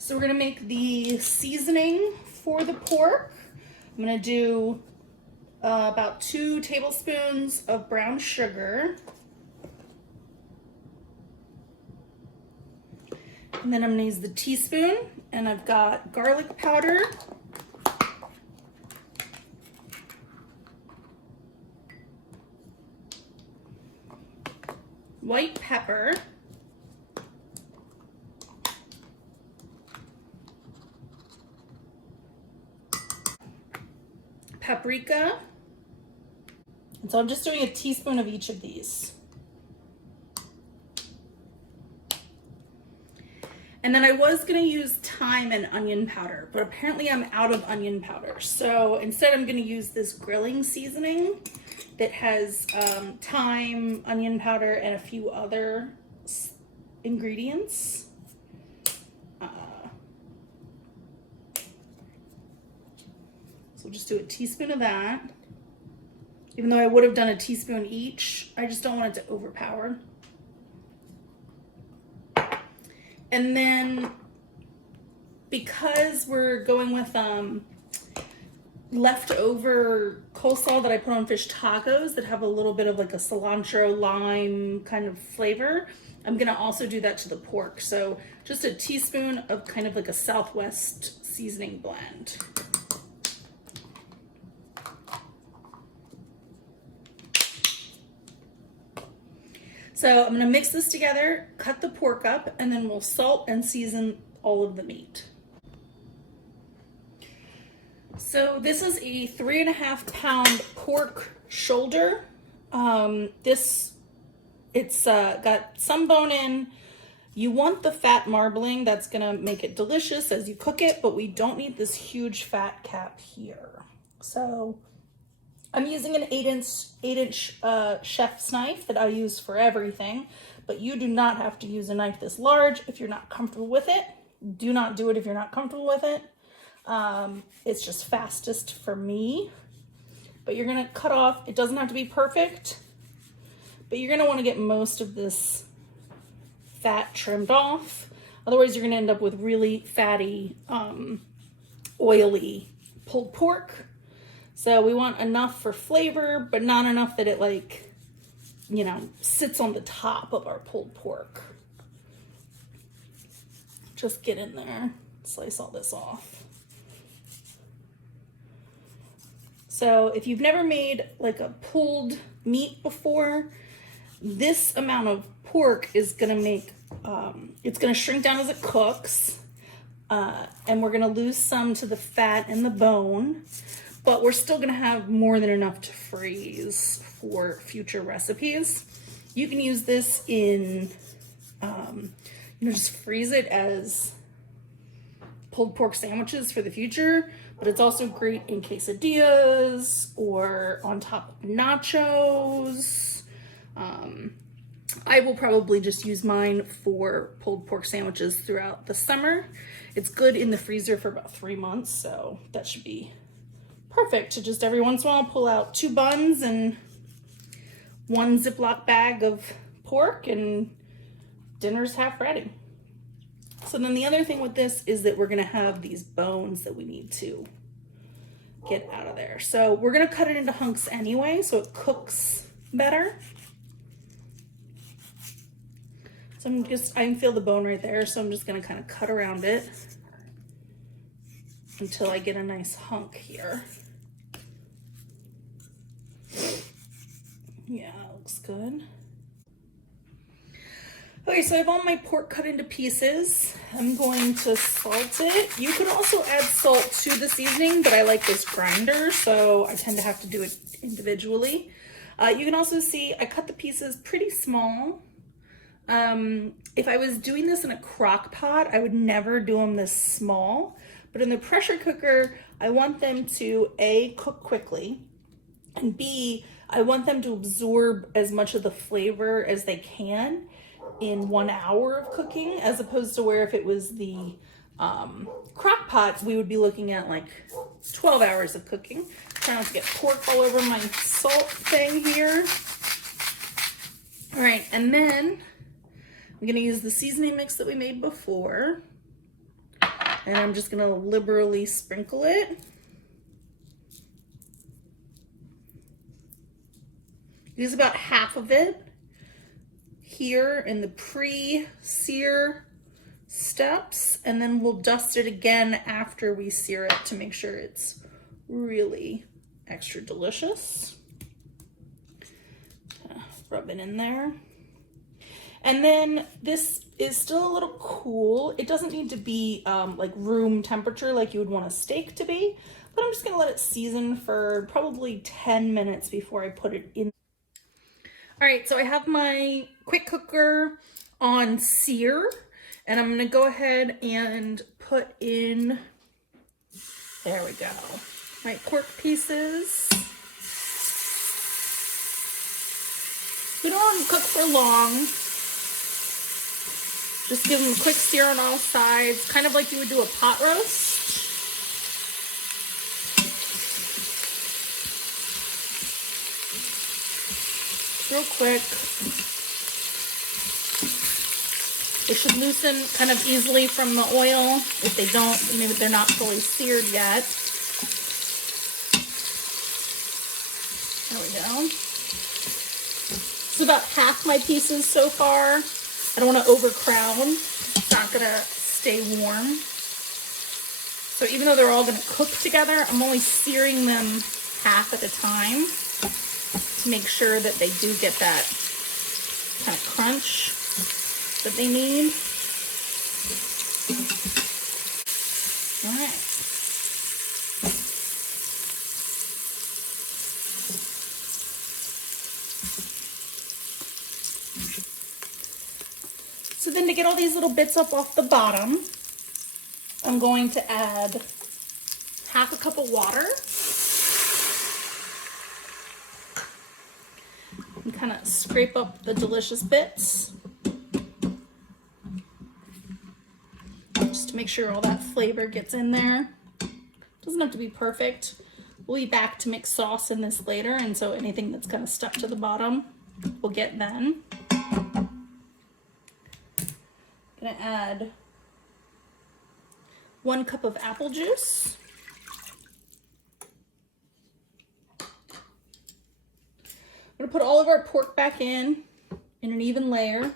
So we're gonna make the seasoning for the pork. I'm gonna do about 2 tablespoons of brown sugar. And then I'm gonna use the teaspoon, and I've got garlic powder, white pepper, paprika, and so I'm just doing a teaspoon of each of these. And then I was gonna use thyme and onion powder, but apparently I'm out of onion powder. So instead I'm gonna use this grilling seasoning that has thyme, onion powder, and a few other ingredients. So we'll just do a teaspoon of that. Even though I would have done a teaspoon each, I just don't want it to overpower. And then because we're going with leftover coleslaw that I put on fish tacos that have a little bit of like a cilantro lime kind of flavor, I'm gonna also do that to the pork. So just a teaspoon of kind of like a Southwest seasoning blend. So I'm gonna mix this together, cut the pork up, and then we'll salt and season all of the meat. So this is a 3.5 pound pork shoulder. It's got some bone in. You want the fat marbling, that's gonna make it delicious as you cook it, but we don't need this huge fat cap here. So I'm using an 8-inch chef's knife that I use for everything, but you do not have to use a knife this large if you're not comfortable with it. Do not do it if you're not comfortable with it. It's just fastest for me. But you're gonna cut off, it doesn't have to be perfect, but you're gonna wanna get most of this fat trimmed off. Otherwise you're gonna end up with really fatty, oily pulled pork. So we want enough for flavor, but not enough that it like, you know, sits on the top of our pulled pork. Just get in there, slice all this off. So if you've never made like a pulled meat before, this amount of pork is gonna make, it's gonna shrink down as it cooks, and we're gonna lose some to the fat and the bone. But we're still gonna have more than enough to freeze for future recipes. You can use this in, just freeze it as pulled pork sandwiches for the future, but it's also great in quesadillas or on top of nachos. I will probably just use mine for pulled pork sandwiches throughout the summer. It's good in the freezer for about 3 months, so that should be perfect to just every once in a while pull out 2 buns and 1 Ziploc bag of pork and dinner's half ready. So then the other thing with this is that we're gonna have these bones that we need to get out of there. So we're gonna cut it into hunks anyway, so it cooks better. So I can feel the bone right there, so I'm just gonna kind of cut around it until I get a nice hunk here. Yeah, that looks good. Okay, so I have all my pork cut into pieces. I'm going to salt it. You could also add salt to the seasoning, but I like this grinder, so I tend to have to do it individually. You can also see I cut the pieces pretty small. If I was doing this in a crock pot, I would never do them this small, but in the pressure cooker, I want them to A, cook quickly, and B, I want them to absorb as much of the flavor as they can in 1 hour of cooking, as opposed to where if it was the crock pot, we would be looking at like 12 hours of cooking. Try not to get pork all over my salt thing here. All right, and then I'm gonna use the seasoning mix that we made before. And I'm just gonna liberally sprinkle it. Use about half of it here in the pre-sear steps, and then we'll dust it again after we sear it to make sure it's really extra delicious. Rub it in there. And then this is still a little cool. It doesn't need to be like room temperature like you would want a steak to be, but I'm just gonna let it season for probably 10 minutes before I put it in. All right, so I have my quick cooker on sear, and I'm gonna go ahead and put in, there we go, my pork pieces. We don't want to cook for long. Just give them a quick sear on all sides, kind of like you would do a pot roast. Real quick. They should loosen kind of easily from the oil. If they don't, maybe they're not fully seared yet. There we go. It's about half my pieces so far. I don't want to overcrowd. It's not going to stay warm. So even though they're all going to cook together, I'm only searing them half at a time to make sure that they do get that kind of crunch that they need. All right. So then to get all these little bits up off the bottom, I'm going to add half a cup of water and kind of scrape up the delicious bits. Just to make sure all that flavor gets in there. Doesn't have to be perfect. We'll be back to mix sauce in this later, and so anything that's kind of stuck to the bottom, we'll get then. Gonna add 1 cup of apple juice. I'm gonna put all of our pork back in an even layer.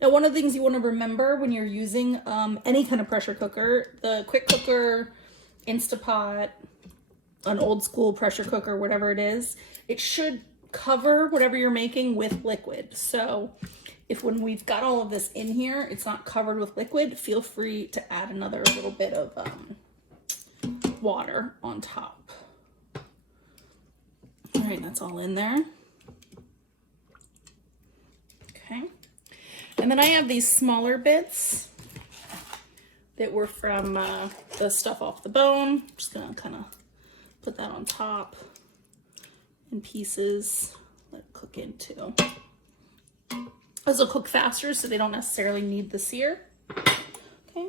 Now, one of the things you want to remember when you're using any kind of pressure cooker, the quick cooker, Instapot, an old school pressure cooker, whatever it is, it should cover whatever you're making with liquid. So if when we've got all of this in here, it's not covered with liquid, feel free to add another little bit of water on top. All right, that's all in there. Okay. And then I have these smaller bits that were from the stuff off the bone. Just gonna kind of put that on top in pieces, let it cook into. Those will cook faster, so they don't necessarily need the sear. Okay,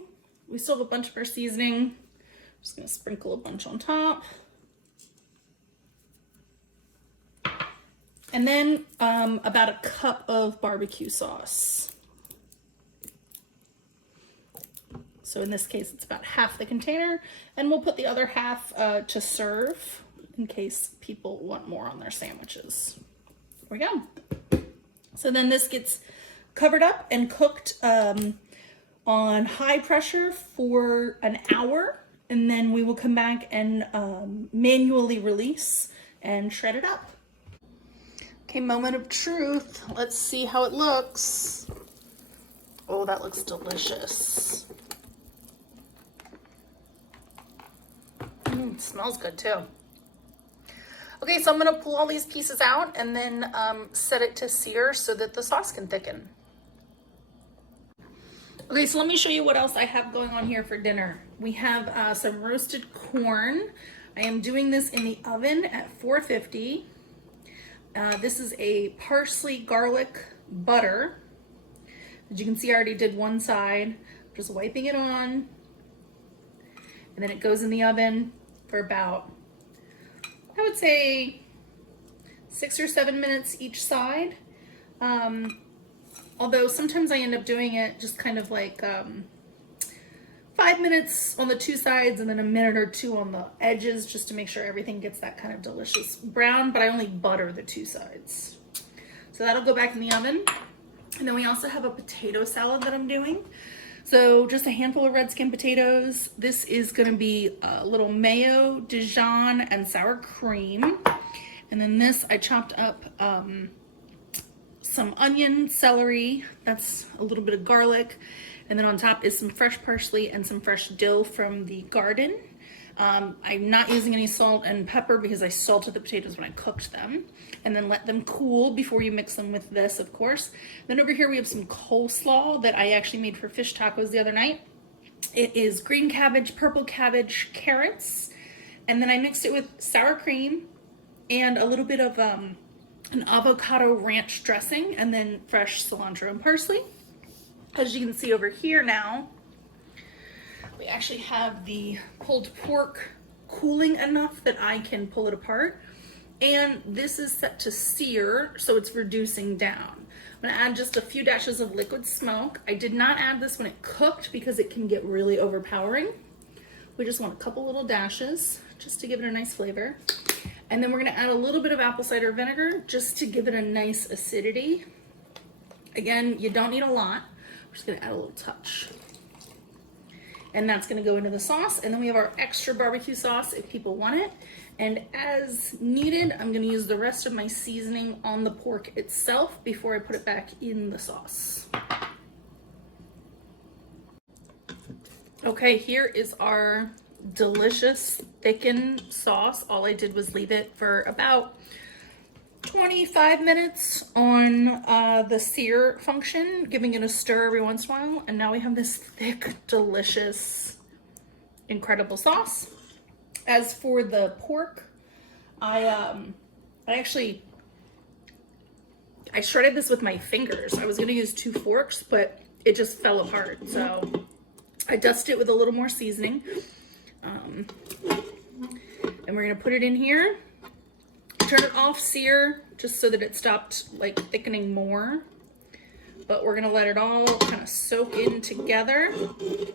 we still have a bunch of our seasoning. Just gonna sprinkle a bunch on top. And then about a cup of barbecue sauce. So in this case, it's about half the container, and we'll put the other half to serve in case people want more on their sandwiches. There we go. So then this gets covered up and cooked on high pressure for an hour, and then we will come back and manually release and shred it up. Okay, moment of truth. Let's see how it looks. Oh, that looks delicious. Smells good too. Okay, so I'm gonna pull all these pieces out and then set it to sear so that the sauce can thicken. Okay, so let me show you what else I have going on here for dinner. We have some roasted corn. I am doing this in the oven at 450. This is a parsley garlic butter. As you can see, I already did one side. Just wiping it on. And then it goes in the oven for about, I would say, 6 or 7 minutes each side. Although sometimes I end up doing it just kind of like 5 minutes on the 2 sides and then a minute or 2 on the edges, just to make sure everything gets that kind of delicious brown, but I only butter the 2 sides. So that'll go back in the oven. And then we also have a potato salad that I'm doing. So just a handful of red skin potatoes. This is gonna be a little mayo, Dijon, and sour cream. And then this, I chopped up some onion, celery, that's a little bit of garlic. And then on top is some fresh parsley and some fresh dill from the garden. I'm not using any salt and pepper because I salted the potatoes when I cooked them. And then let them cool before you mix them with this, of course. Then over here we have some coleslaw that I actually made for fish tacos the other night. It is green cabbage, purple cabbage, carrots. And then I mixed it with sour cream and a little bit of an avocado ranch dressing, and then fresh cilantro and parsley. As you can see over here now, we actually have the pulled pork cooling enough that I can pull it apart. And this is set to sear, so it's reducing down. I'm gonna add just a few dashes of liquid smoke. I did not add this when it cooked because it can get really overpowering. We just want a couple little dashes just to give it a nice flavor. And then we're gonna add a little bit of apple cider vinegar just to give it a nice acidity. Again, you don't need a lot. We're just gonna add a little touch. And that's gonna go into the sauce. And then we have our extra barbecue sauce if people want it. And as needed, I'm gonna use the rest of my seasoning on the pork itself before I put it back in the sauce. Okay, here is our delicious thickened sauce. All I did was leave it for about 25 minutes on the sear function, giving it a stir every once in a while. And now we have this thick, delicious, incredible sauce. As for the pork, I shredded this with my fingers. I was gonna use 2 forks, but it just fell apart. So I dusted it with a little more seasoning. And we're gonna put it in here, turn it off sear, just so that it stopped like thickening more. But we're gonna let it all kind of soak in together.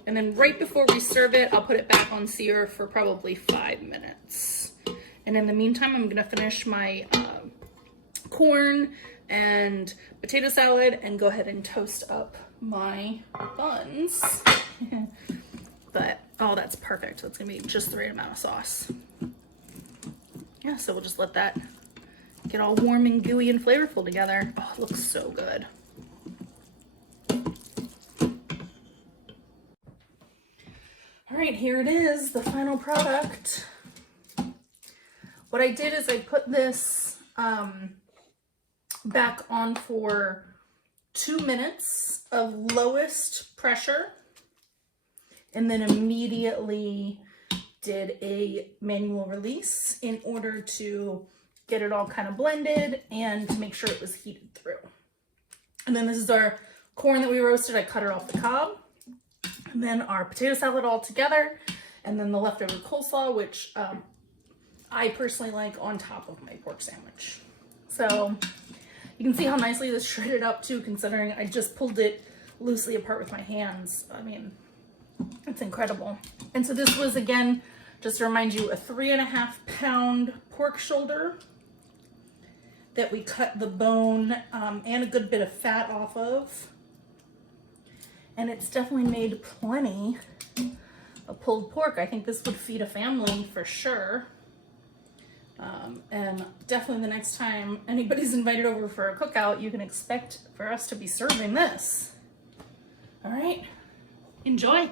And then right before we serve it, I'll put it back on sear for probably 5 minutes. And in the meantime, I'm gonna finish my corn and potato salad and go ahead and toast up my buns. But, oh, that's perfect. That's gonna be just the right amount of sauce. Yeah, so we'll just let that get all warm and gooey and flavorful together. Oh, it looks so good. All right, here it is, the final product. What I did is I put this back on for 2 minutes of lowest pressure, and then immediately did a manual release in order to get it all kind of blended and to make sure it was heated through. And then this is our corn that we roasted. I cut it off the cob. And then our potato salad all together, and then the leftover coleslaw, which I personally like on top of my pork sandwich. So you can see how nicely this shredded up too, considering I just pulled it loosely apart with my hands. I mean, it's incredible. And so this was, again, just to remind you, a 3.5 pound pork shoulder that we cut the bone and a good bit of fat off of. And it's definitely made plenty of pulled pork. I think this would feed a family for sure. And definitely the next time anybody's invited over for a cookout, you can expect for us to be serving this. All right, enjoy.